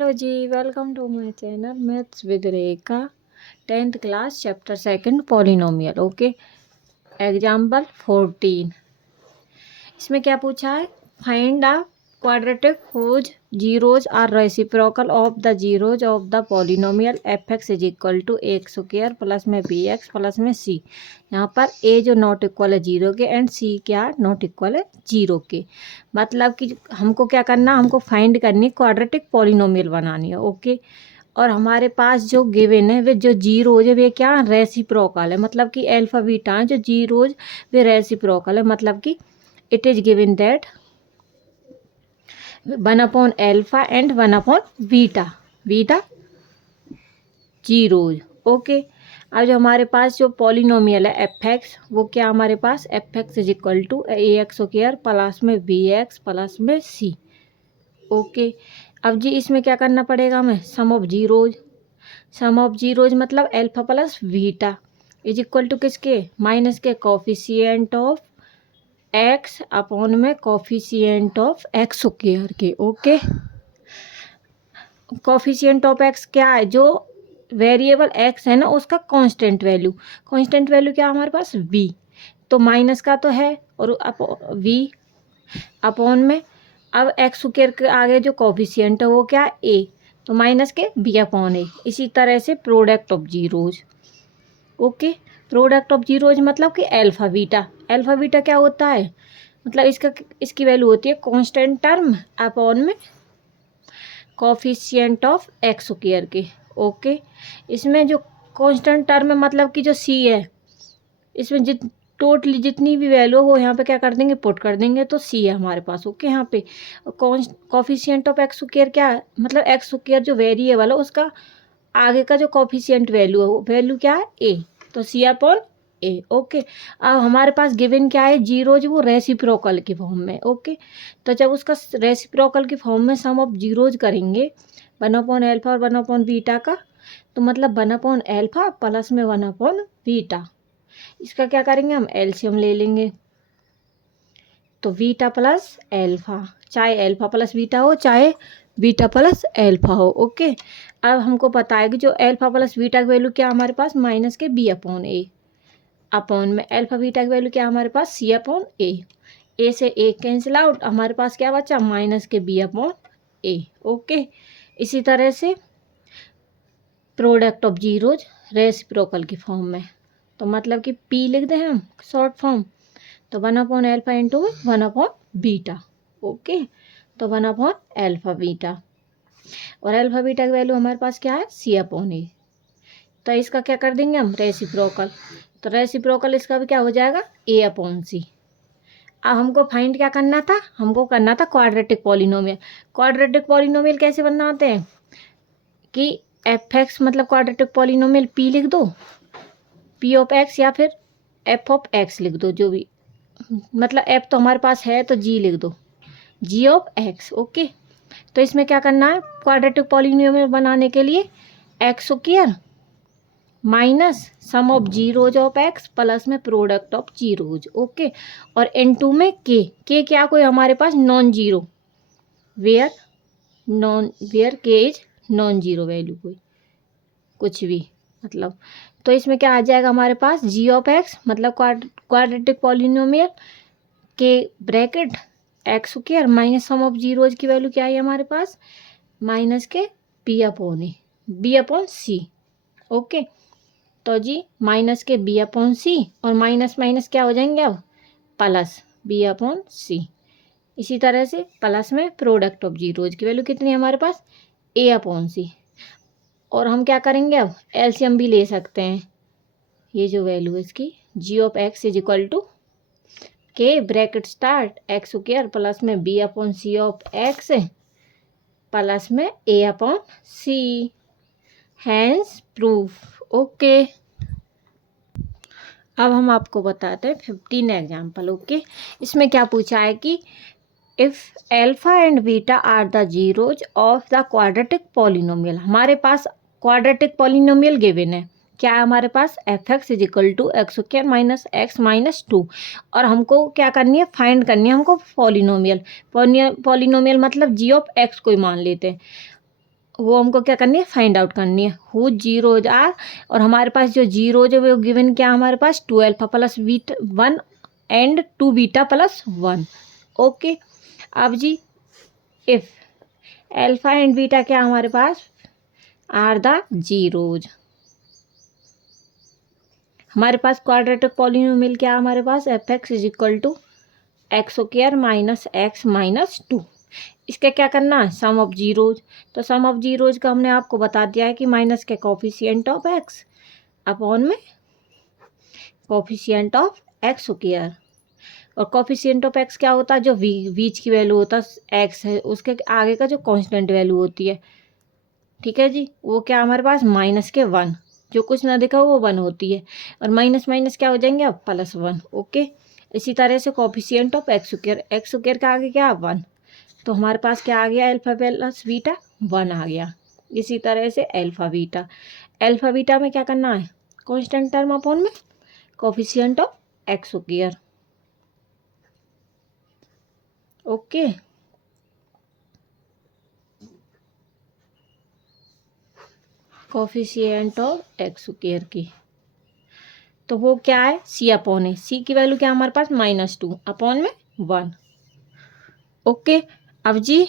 Hello जी, welcome to my channel maths with Rekha. 10th class chapter second polynomial. Okay, example 14। इसमें क्या पूछा है? Find a quadratic whose zeros are reciprocal of the zeros of the polynomial f x is equal to x square plus में b x plus में c. यहाँ पर a जो not equal है जीरो के एंड सी क्या not equal है zero के। मतलब कि हमको क्या करना, हमको फाइंड करनी क्वाड्रेटिक पॉलिनोमियल बनानी है। ओके, और हमारे पास जो गिवन है वे जो जीरोज है वे क्या रेसिप्रोकल है, मतलब कि अल्फा बीटा है जो जीरोज वे रेसिप्रोकल है। मतलब कि it is given that 1 upon alpha and 1 upon beta zeros. Okay, अब जो हमारे पास जो पॉलिनोमियल है एफ एक्स, वो क्या हमारे पास f x is equal to a x square plus में बी एक्स प्लस में सी। ओके, अब जी इसमें क्या करना पड़ेगा हमें? सम ऑफ जीरोज मतलब alpha plus beta is equal to किसके? माइनस के कोफिशिएंट ऑफ एक्स अपॉन में कोफिशिएंट ऑफ एक्स स्क्वायर के। ओके, कोफिशिएंट ऑफ एक्स क्या है? जो वेरिएबल एक्स है ना उसका कांस्टेंट वैल्यू क्या हमारे पास? वी। तो माइनस का तो है और वी अपॉन में अब एक्स स्क्वायर के आगे जो कोफिशिएंट है वो क्या? ए। तो माइनस के बी अपॉन ए। इसी तरह से product of zeros. Okay, product of zeros मतलब कि अल्फा बीटा क्या होता है? मतलब इसकी वैल्यू होती है कांस्टेंट टर्म अपॉन में कोफिशिएंट ऑफ एक्स स्क्वायर के। ओके, इसमें जो कांस्टेंट टर्म है मतलब कि जो सी है, इसमें टोटली जितनी भी वैल्यू है वो यहाँ पे क्या कर देंगे? पुट कर देंगे, तो सी है हमारे पास। ओके, यहाँ पे कोफिशिएंट ऑफ एक्स स्क्वायर क्या है? मतलब एक्स स्क्वायर जो वेरिएबल है उसका आगे का जो कोफिशिएंट वैल्यू है वो वैल्यू क्या है? ए। तो सी अपॉन ए। ओके, अब हमारे पास गिवन क्या है? जीरोज, वो रेसिप्रोकल के फॉर्म में। ओके, तो जब उसका रेसिप्रोकल के फॉर्म में सम ऑफ जीरोज करेंगे 1 अपॉन अल्फा और 1 अपॉन बीटा का, तो मतलब 1 अपॉन अल्फा प्लस में 1 अपॉन बीटा, इसका क्या करेंगे हम? एलसीएम ले लेंगे। तो बीटा प्लस अल्फा, चाहे अल्फा प्लस बीटा हो चाहे बीटा प्लस अल्फा हो। ओके, अब हमको पता है कि जो अल्फा प्लस बीटा की वैल्यू क्या हमारे पास? माइनस के बी अपॉन ए अपॉन में अल्फा बीटा की वैल्यू क्या हमारे पास? सी अपॉन ए से ए कैंसिल आउट, हमारे पास क्या बचा? माइनस के बी अपॉन ए। ओके, इसी तरह से प्रोडक्ट ऑफ जीरोज रेसिप्रोकल की फॉर्म में, तो मतलब कि पी लिख दें हम शॉर्ट फॉर्म, तो 1 upon alpha into 1 upon beta. Okay, तो 1 अपॉन अल्फा बीटा, और अल्फा बीटा की वैल्यू हमारे पास क्या है? सी अपॉन ए। तो इसका क्या कर देंगे हम? रेसिप्रोकल। तो रेसिप्रोकल इसका भी क्या हो जाएगा? ए अपॉन सी। अब हमको फाइंड क्या करना था? हमको करना था क्वाड्रेटिक पॉलिनोमियल। क्वाड्रेटिक पॉलिनोमियल कैसे बनाते हैं कि एफ एक्स मतलब क्वाड्रेटिक पॉलिनोमियल पी लिख दो, पी ऑफ एक्स, या फिर एफ ऑफ एक्स लिख दो, जो भी, मतलब एफ तो हमारे पास है तो जी लिख दो, जी ऑफ एक्स। ओके, तो इसमें क्या करना है? क्वाड्रेटिक पॉलिनोमियल बनाने के लिए x square minus sum of zeros of x plus में प्रोडक्ट ऑफ जीरोज। ओके, और इनटू में के क्या कोई हमारे पास नॉन जीरो, वेयर के इज नॉन जीरो वैल्यू, कोई कुछ भी मतलब। तो इसमें क्या आ जाएगा हमारे पास? जी ऑफ एक्स मतलब क्वाड्रेटिक पॉलिनोमियल के bracket x square minus sum of zeros की वैल्यू क्या है हमारे पास? माइनस के बी अपॉन सी। ओके, तो जी माइनस के बी अपॉन सी और माइनस माइनस क्या हो जाएंगे अब? प्लस बी अपॉन सी। इसी तरह से प्लस में प्रोडक्ट ऑफ जीरोज की वैल्यू कितनी है हमारे पास? ए अपॉन सी। और हम क्या करेंगे अब? एलसीएम भी ले सकते हैं। ये जो वैल्यू है इसकी, g of x is equal to के bracket start x square plus में b upon c of x plus में a upon c, hence proof. Okay, अब हम आपको बताते हैं 15 एग्जाम्पल। ओके, इसमें क्या पूछा है कि if alpha and beta are the zeros of the quadratic polynomial. हमारे पास क्वाड्रेटिक पॉलिनोमियल गिवन है, क्या है हमारे पास? F x is equal to x square minus x minus 2, और हमको क्या करनी है? फाइंड करनी है हमको पॉलिनोमियल मतलब जी ऑफ एक्स को ही मान लेते हैं। वो हमको क्या करनी है, फाइंड आउट करनी है। हु जीरोज आर, और हमारे पास जो जीरोज है वो गिवन क्या हमारे पास 2 alpha plus beta 1 and 2 beta plus 1। Okay, अब जी इफ अल्फा एंड बीटा क्या हमारे पास आर द जीरोज, हमारे पास क्वाड्रेटिक पॉलिनोमियल क्या हमारे पास f x is equal to x square minus x minus 2। इसका क्या करना है, सम ऑफ जीरोज। तो सम ऑफ जीरोज का हमने आपको बता दिया है कि माइनस के कोफिशिएंट ऑफ एक्स अपॉन में कोफिशिएंट ऑफ एक्स स्क्वायर, और कोफिशिएंट ऑफ एक्स क्या होता है, जो बीच की वैल्यू होता है एक्स है उसके आगे का जो कांस्टेंट वैल्यू होती है, ठीक है जी, वो क्या हमारे पास माइनस के 1, जो कुछ ना देखा वो 1 होती है, और माइनस माइनस क्या हो जाएंगे अब प्लस 1। ओके, इसी तरह से कोफिशिएंट ऑफ एक्स स्क्वायर का आगे क्या 1, तो हमारे पास क्या आ गया अल्फा प्लस बीटा 1 आ गया। इसी तरह से अल्फा बीटा में क्या करना है, कांस्टेंट टर्म अपॉन में coefficient of x square. Okay, coefficient of x square की, तो वो क्या है सी अपॉन है, सी की वैल्यू क्या हमारे पास -2 अपॉन में 1। ओके, अब जी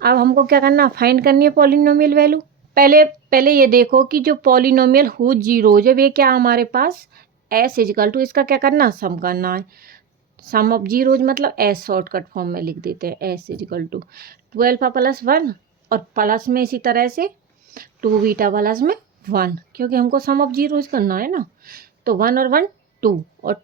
अब हमको क्या करना, फाइंड करनी है पॉलिनोमियल वैल्यू। पहले ये देखो कि जो पॉलिनोमियल हु जीरोज है वे क्या हमारे पास एस इजिकल टू, इसका क्या करना, सम करना है। सम ऑफ जीरोज मतलब एस शॉर्टकट फॉर्म में लिख देते हैं, S is equal to 2 alpha plus 1 और प्लस में इसी तरह से 2 बीटा प्लस में 1, क्योंकि हमको सम ऑफ जीरोज करना है ना। तो 1 और 1 2, और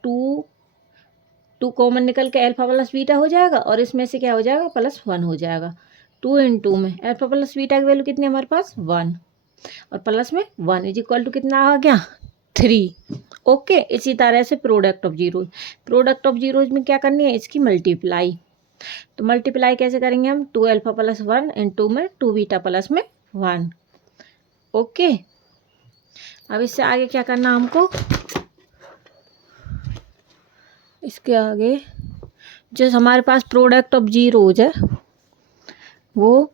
2 कॉमन निकल के अल्फा प्लस बीटा हो जाएगा, और इसमें से क्या हो जाएगा +1 हो जाएगा। 2 × 2 में अल्फा प्लस बीटा की वैल्यू कितनी है हमारे पास 1, और प्लस में 1 इज इक्वल टू कितना आ गया 3। ओके, इसी तरह से प्रोडक्ट ऑफ जीरोज में क्या करनी है, इसकी मल्टीप्लाई। तो मल्टीप्लाई कैसे करेंगे हम, 2 अल्फा प्लस 1 × 2 में 2 बीटा प्लस में 1। ओके, अब इससे आगे क्या करना हमको, इसके आगे जो हमारे पास प्रोडक्ट ऑफ जीरोज है वो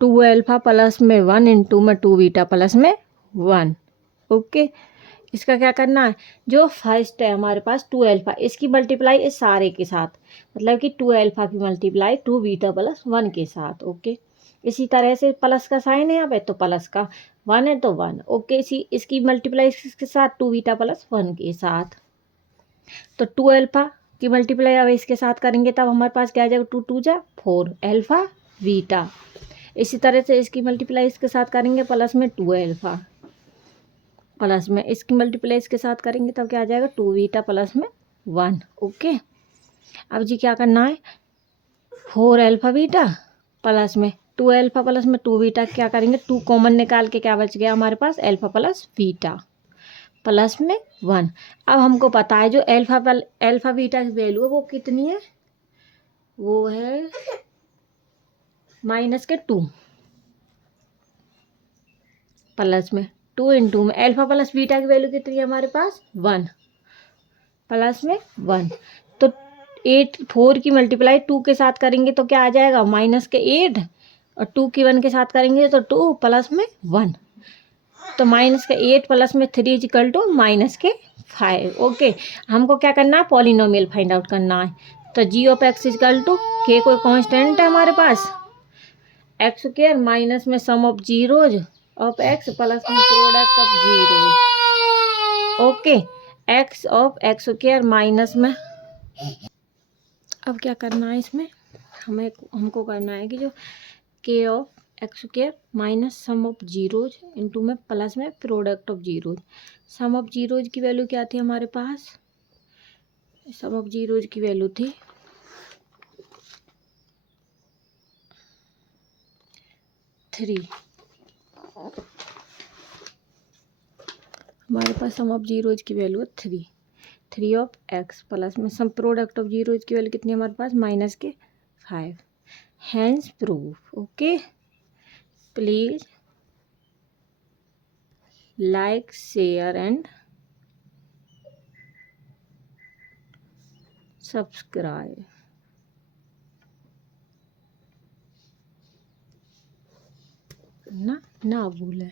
2 अल्फा प्लस में 1 × 2 में 2 बीटा प्लस में 1। ओके, इसका क्या करना है, जो फर्स्ट है हमारे पास 2 अल्फा, इसकी मल्टीप्लाई इस सारे के साथ, मतलब कि 2 अल्फा की मल्टीप्लाई 2 बीटा प्लस 1 के साथ। ओके, इसी तरह से प्लस का साइन है यहाँ पे, तो प्लस का 1 है तो 1। ओके, इसकी मल्टीप्लाई इसके साथ 2 बीटा प्लस 1 के साथ, तो 2 अल्फा की मल्टीप्लाई अब इसके साथ करेंगे तब हमारे पास क्या आ जाएगा, 2 2 जा 4 अल्फा बीटा। इसी तरह से इसकी मल्टीप्लाई इसके साथ करेंगे प्लस में 2 अल्फा, प्लस में इसकी मल्टीप्लाई इसके साथ करेंगे तब क्या आ जाएगा 2 बीटा प्लस में 1। ओके, अब जी क्या करना है, 4 अल्फा बीटा प्लस में 2 अल्फा प्लस में 2 बीटा, क्या करेंगे 2 कॉमन निकाल के क्या बच गया हमारे पास अल्फा प्लस बीटा प्लस में 1। अब हमको पता है जो अल्फा बीटा की वैल्यू है वो कितनी है, वो है -2 प्लस में 2 × 2 में अल्फा प्लस बीटा की वैल्यू कितनी है हमारे पास 1 प्लस में 1। तो 4 की मल्टीप्लाई 2 के साथ करेंगे तो क्या आ जाएगा -8, और 2 की 1 के साथ करेंगे तो 2 प्लस में 1, तो -8 प्लस में 3 इजिकल टू -5। ओके, हमको क्या करना है, पॉलिनोमियल फाइंड आउट करना है। तो जी ऑफ एक्स इजिकल टू के कोई कांस्टेंट है हमारे पास एक्स स्क्वायर माइनस में sum of zeros of x plus में product of zero. Okay, x of x square minus में, अब क्या करना है इसमें, हमको करना है कि जो k of x square minus sum of zeros into में प्लस में product of zeros. Sum of zeros की वैल्यू क्या थी हमारे पास, सम ऑफ जीरोज की वैल्यू थी 3, हमारे पास सम ऑफ जीरोज की वैल्यू है 3 ऑफ एक्स प्लस में सम प्रोडक्ट ऑफ जीरोज की वैल्यू कितनी है हमारे पास -5। Hence proof. Okay, please like share and subscribe. ना ना भूलें।